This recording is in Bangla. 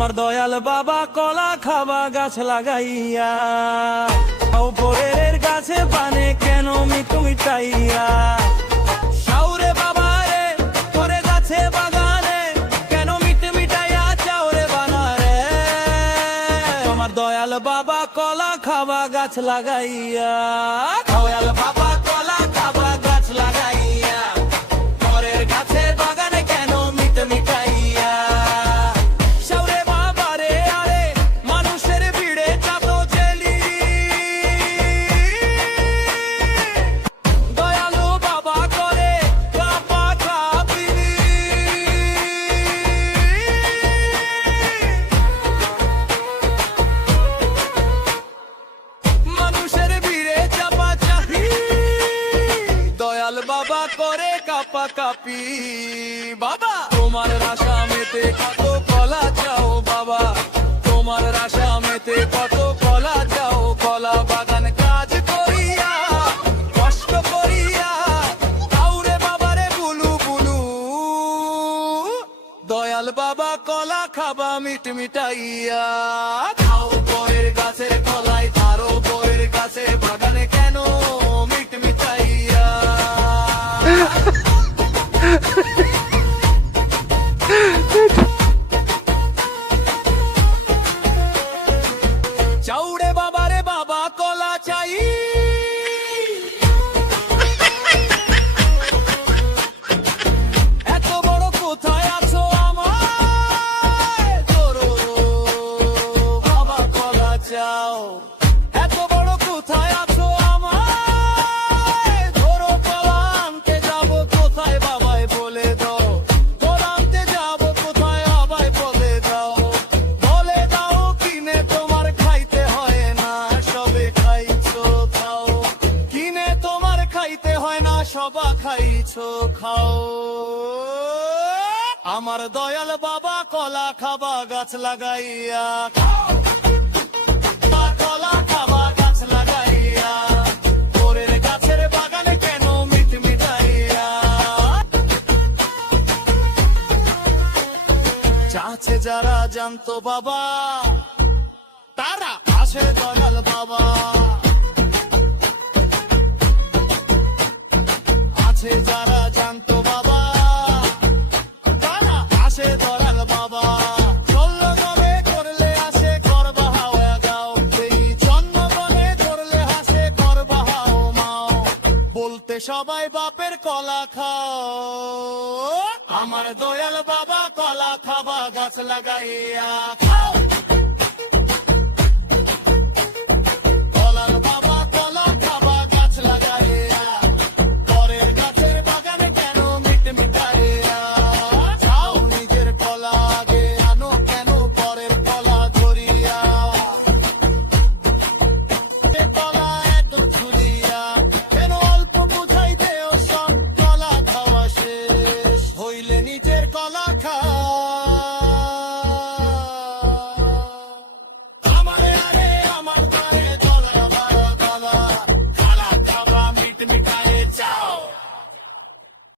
আমার দয়াল বাবা কলা খাবা গাছ লাগাইয়া, উপরের গাছে পানে কেন মিটু মিটাইয়া। শাওরে বাবা রে তোরে গাছে বাগানে কেন মিট মিটাইয়া চাওরে বানারে। আমার দয়াল বাবা কলা খাবা গাছ লাগাইয়া, দয়াল বাবা কলা খাবা গাছ লাগাইয়া, পরের গাছে বাগানে কেন মিট মিটাইয়া। শাওরে বাবা রে আরে মানুষের ভিড়ে চাতো জেলি, দয়ালু বাবা করে কাপা কাপিনি। মানুষের ভিড়ে চাপা চাপি, দয়াল বাবা করে কাপা কাপি। বাবা তোমার রাশা মেতে কত কলা চাও, বাবা তোমার রাশা মেতে কত কলা চাও। কলা বাগান কাজ করিয়া কষ্ট করিয়া কাউরে বাবারে বুলু বুলু। দয়াল বাবা কলা খাবা মিট মিটাইয়া, খাও বইয়ের গাছের কলাই তারও বইয়ের গাছে বাগানে কেন মিট মিটাইয়া। চাউড়ে বাবারে বাবা কলা চাই, এত বড় কোথায় আছো আমার, তোরো বাবা কলা চাও। এত বড় কোথায় আছো আমার, ধরো কলা আনতে যাবো কোথায় বাবাই বলে দাও। কলা আনতে যাবো কোথায় বাবাই বলে দাও। বলে দাও কিনে তোমার খাইতে হয় না সবে খাইছো খাও, কিনে তোমার খাইতে হয় না সবা খাইছো খাও। আমার দয়াল বাবা কলা খাবা গাছ লাগাইয়া, কলা খাবা গাছ লাগাইয়া, তোরের গাছের বাগানে কেন মিট মিটাইয়া। চাচ্ছে যারা জানতো বাবা তারা আসে দয়াল বাবা, আছে যারা জানতো বাবা তারা আসে দয়াল বাবা। চল্লগমে করলে আসে করবা হাওয়া গাও, এই জন্মগণে করলে হাসে করবা হাও মাও। বলতে সবাই বাপের কলা খাও, আমার দয়াল বাবা কলা খাবা গাছ লাগাইয়া।